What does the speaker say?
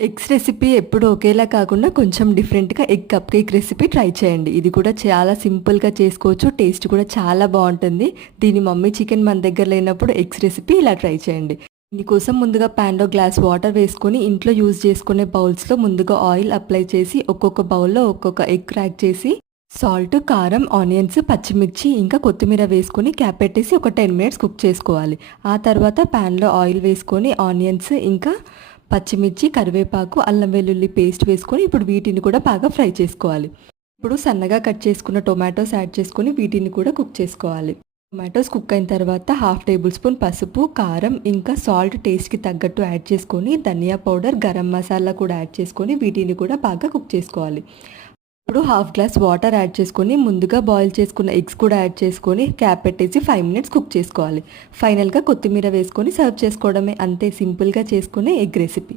Eggs recipe ఎప్పుడు ఒకేలా కాకుండా కొంచెం డిఫరెంట్‌గా egg cup cake recipe try చేయండి. ఇది కూడా చాలా సింపుల్‌గా చేసుకోవచ్చు. టేస్ట్ కూడా చాలా బావుంటుంది. దీని మమ్మీ చికెన్ మన దగ్గర లేనప్పుడు ఎగ్స్ రెసిపీ ఇలా ట్రై చేయండి. దీనికోసం ముందుగా ప్యాన్‌లో గ్లాస్ వాటర్ వేసుకొని ఇంట్లో యూజ్ చేసుకునే బౌల్స్‌లో ముందుగా ఆయిల్ అప్లై చేసి ఒక్కొక్క బౌల్‌లో ఒక్కొక్క ఎగ్ క్రాక్ చేసి సాల్ట్, కారం, ఆనియన్స్, పచ్చిమిర్చి ఇంకా కొత్తిమీర వేసుకొని క్యాప్ పెట్టేసి ఒక 10 మినిట్స్ కుక్ చేసుకోవాలి. ఆ తర్వాత ప్యాన్‌లో ఆయిల్ వేసుకొని ఆనియన్స్ ఇంకా పచ్చిమిర్చి, కరివేపాకు, అల్లం వెల్లుల్లి పేస్ట్ వేసుకొని ఇప్పుడు వీటిని కూడా బాగా ఫ్రై చేసుకోవాలి. ఇప్పుడు సన్నగా కట్ చేసుకున్న టొమాటోస్ యాడ్ చేసుకొని వీటిని కూడా కుక్ చేసుకోవాలి. టొమాటోస్ కుక్ అయిన తర్వాత హాఫ్ టేబుల్ స్పూన్ పసుపు, కారం ఇంకా సాల్ట్ టేస్ట్‌కి తగ్గట్టు యాడ్ చేసుకొని ధనియా పౌడర్, గరం మసాలా కూడా యాడ్ చేసుకొని వీటిని కూడా బాగా కుక్ చేసుకోవాలి. ఇప్పుడు హాఫ్ గ్లాస్ వాటర్ యాడ్ చేసుకొని ముందుగా బాయిల్ చేసుకున్న ఎగ్స్ కూడా యాడ్ చేసుకొని క్యాప్ పెట్టేసి 5 మినిట్స్ కుక్ చేసుకోవాలి. ఫైనల్‌గా కొత్తిమీర వేసుకొని సర్వ్ చేసుకోవడమే. అంతే సింపుల్‌గా చేసుకునే ఎగ్ రెసిపీ.